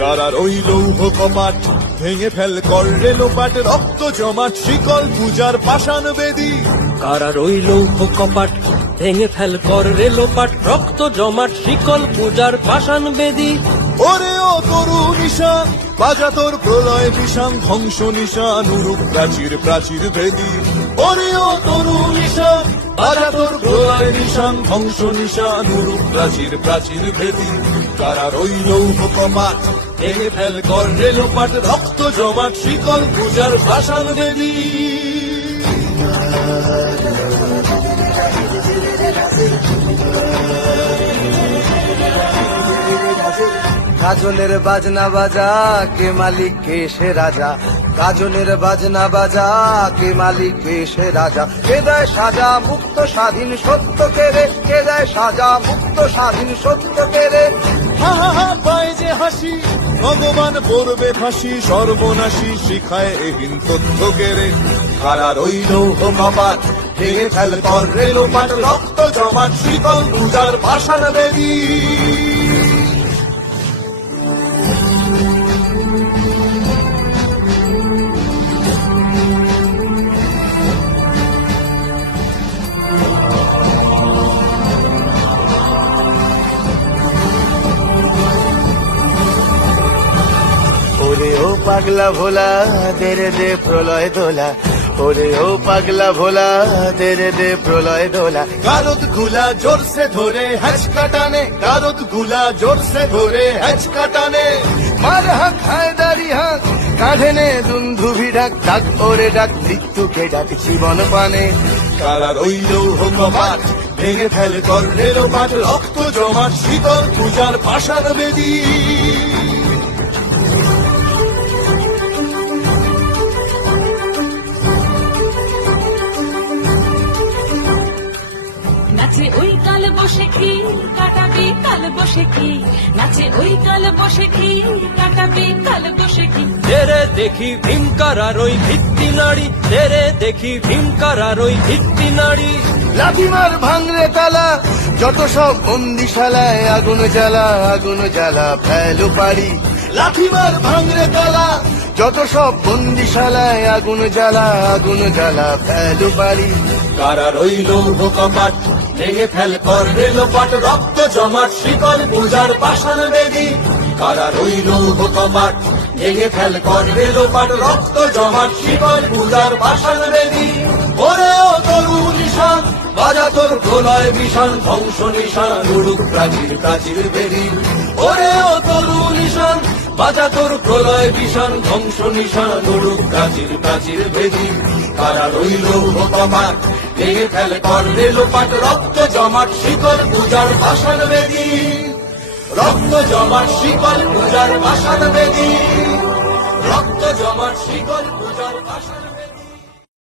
কারার ওই লৌহ কপাট ভেঙে ফেল কর রে লোপাট, রক্ত জমাট শিকল পূজার পাষাণ বেদী। কারার ওই লৌহ কপাট ভেঙে ফেল কর রে লোপাট, রক্ত জমাট শিকল পূজার পাষাণ বেদী। ওরে ও তরু নিশান বাজা তোর প্রলয় বিষান, ধ্বংস নিশান উরুক প্রাচীর প্রাচীর ভেদী। ওরে ও তরু নিশান বাজা তোর প্রলয় নিশান, ধ্বংস নিশান উরুক প্রাচীর প্রাচীর ভেদী। কারার ওই লৌহ কপাট ভেঙে ফেল কর রে লোপাট, রক্ত জমাট শিকল পূজার পাষাণ বেদী। কাজলের বাজনা বাজা কে মালিক কে সে রাজা, কাজলের বাজনা বাজা কে মালিক কে সে রাজা। কে দেয় সাজা মুক্ত স্বাধীন সত্য কেড়ে, কে দেয় সাজা মুক্ত স্বাধীন সত্য কেড়ে। হা হা হা পায় যে হাসি ভগবান পড়বে ফাঁসি, সর্বনাশী শিখায় এহীন তথ্য কেড়ে। কারার ওই লৌহ কপাট ভেঙে ফেল কর রে লোপাট, রক্ত জমাট শিকল পূজার পাষাণ বেদী। ওরে ও পাগলা ভোলা দে রে দে প্রলয় দোলা, ওরে ও পাগলা ভোলা দে রে দে প্রলয় দোলা। গারদ গুলা জোরসে ধরে হ্যাচকা টানে, গারদ গুলা জোরসে ধরে হ্যাচকা টানে। মার হাঁক হায়দারি হাঁক কাঁধে নে দুন্ধুভি ডাক, ডাক ওরে ডাক মৃত্যুকে ডাক জীবন পানে। কারার ওই লৌহ কপাট ভেঙে ফেল কর রে লোপাট, রক্ত জমাট শিকল পূজার পাষাণ বেদী। নাচে ওই কাল বসে কি কাটাবি কাল বসে কি, নাচে ওই কাল বসে কি কাটাবি কাল বসে কি। তেরে দেখি ভীমকারার ওই ভিত্তি নাড়ি, তেরে দেখি ভীমকারার ওই ভিত্তি নাড়ি। লাঠিমার ভাঙরে তালা যত সব বন্দিশালায়, আগুন জ্বালা আগুন জ্বালা ফেলো পারি। লাঠিমার ভাঙরে তালা যত সব বন্দিশালায়, আগুন জ্বালা আগুন জ্বালা ফেলো পারি। কারার ওই লৌহ কপাট ভেঙে ফেল কর রে লোপাট, রক্ত জমাট শিকল পূজার পাষাণ বেদী। কারার ওই লৌহ কপাট ভেঙে ফেল কর রে লোপাট, রক্ত জমাট শিকল পূজার পাষাণ বেদী। ওরে ও তরু নিশান বাজা তোর প্রলয় বিষান, ধ্বংস নিশান উড়ুক প্রাচীর প্রাচীর বেদী। ওরে ও তরু নিশান বাজা তোর প্রলয় বিষান, ধ্বংস নিশান উড়ুক প্রাচীর প্রাচীর বেদী। কারার ওই লৌহ কপাট ভেঙে ফেল কর রে লোপাট, রক্ত জমাট শিকল পূজার পাষাণ বেদী। রক্ত জমাট শিকল পূজার পাষাণ বেদী, রক্ত জমাট শিকল পূজার পাষাণ।